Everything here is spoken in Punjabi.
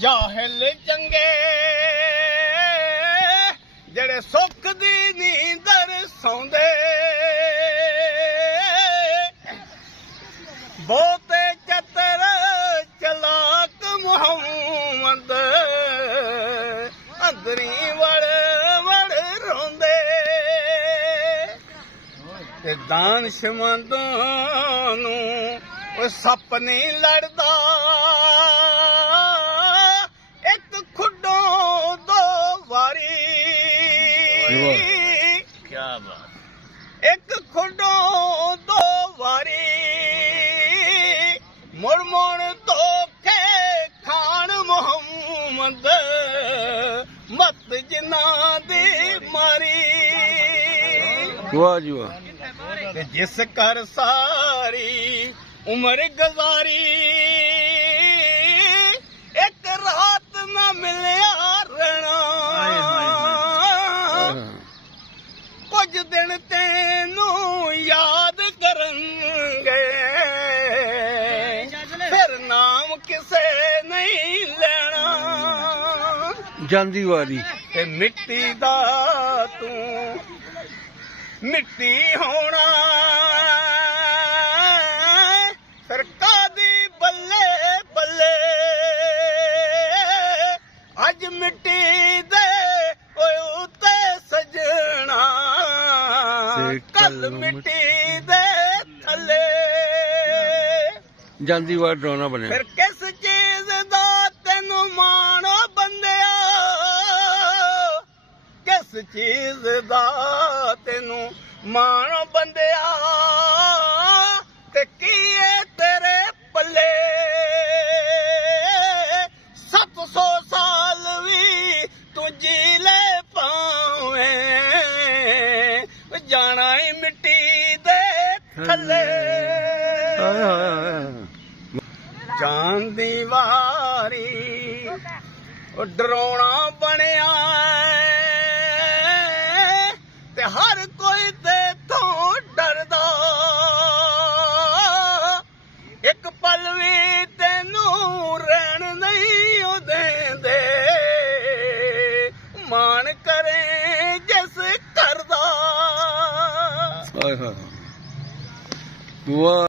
ਜਾਹਿਲ ਚੰਗੇ ਜਿਹੜੇ ਸੁੱਖ ਦੀ ਨੀਂਦਰ ਸੌਂਦੇ, ਬਹੁਤੇ ਚਤਰ ਚਲਾਕ ਮੁਹੰਮਦ ਅੰਦਰੀ ਵੜ ਵੜ ਰੋਂਦੇ, ਤੇ ਦਾਨਸ਼ਮੰਦਾਂ ਨੂੰ ਉਹ ਸੱਪ ਨਹੀਂ ਲੜਦਾ, ਇੱਕ ਖੁੱਡੋਂ ਦੋ ਵਾਰੀ। ਕਿਆ ਬਾਤ। ਇੱਕ ਖੁੱਡੋਂ ਦੋ ਵਾਰੀ, ਮੁੜ ਮੁੜ ਧੋਖੇ ਖਾਣ ਮੁਹੰਮਦ ਮਤ ਜਿਨ੍ਹਾਂ ਦੀ ਮਾਰੀ। ਵਾਹ ਜੀ ਵਾਹ। ਤੇ ਜਿਸ ਕਰ ਸਾਰੀ ਉਮਰ ਗੁਜ਼ਾਰੀ, ਇੱਕ ਰਾਤ ਨਾ ਮਿਲਿਆ ਰਹਿਣਾ, ਕੁਝ ਦਿਨ ਤੈਨੂੰ ਯਾਦ ਕਰਨਗੇ, ਫਿਰ ਨਾਮ ਕਿਸੇ ਨਹੀਂ ਲੈਣਾ। ਜਾਂਦੀ ਵਾਰੀ ਤੇ ਮਿੱਟੀ ਦਾ ਤੂੰ ਮਿੱਟੀ ਹੋਣਾ, ਫਿਰ ਕਾਦੀ ਬੱਲੇ ਬੱਲੇ। ਅੱਜ ਮਿੱਟੀ ਦੇ ਓਏ ਉੱਤੇ ਸਜਣਾ, ਕੱਲ ਮਿੱਟੀ ਦੇ ਥੱਲੇ। ਜਾਂਦੀ ਵਾਰ ਡਰਾਉਣਾ ਬਣਿਆ। ਫਿਰ ਕਿਸ ਚੀਜ਼ ਦਾ ਤੈਨੂੰ ਮਾਣੋ ਬੰਦਿਆ, ਕਿਸ ਚੀਜ਼ ਦਾ ਤੈਨੂੰ ਮਾਣੋ ਬੰਦਿਆ, ਤੇ ਕੀ ਏ ਤੇਰੇ ਪੱਲੇ। 700 ਸਾਲ ਵੀ ਤੂੰ ਜੀ ਲੈ ਪਾਵੇਂ, ਜਾਣਾ ਈ ਮਿੱਟੀ ਦੇ ਥੱਲੇ। ਜਾਨ ਦੀ ਵਾਰੀ ਉਹ ਡਰਾਉਣਾ ਬਣਿਆ, ਤੇ ਹਰ ਕੋਈ ਤੇਥੋਂ ਡਰਦਾ, ਇੱਕ ਪਲ ਵੀ ਤੈਨੂੰ ਰਹਿਣ ਨਹੀਂ ਉਹ ਦੇਂਦੇ, ਮਾਣ ਕਰੇ ਜਿਸ ਕਰਦਾ। ਵਾਹ।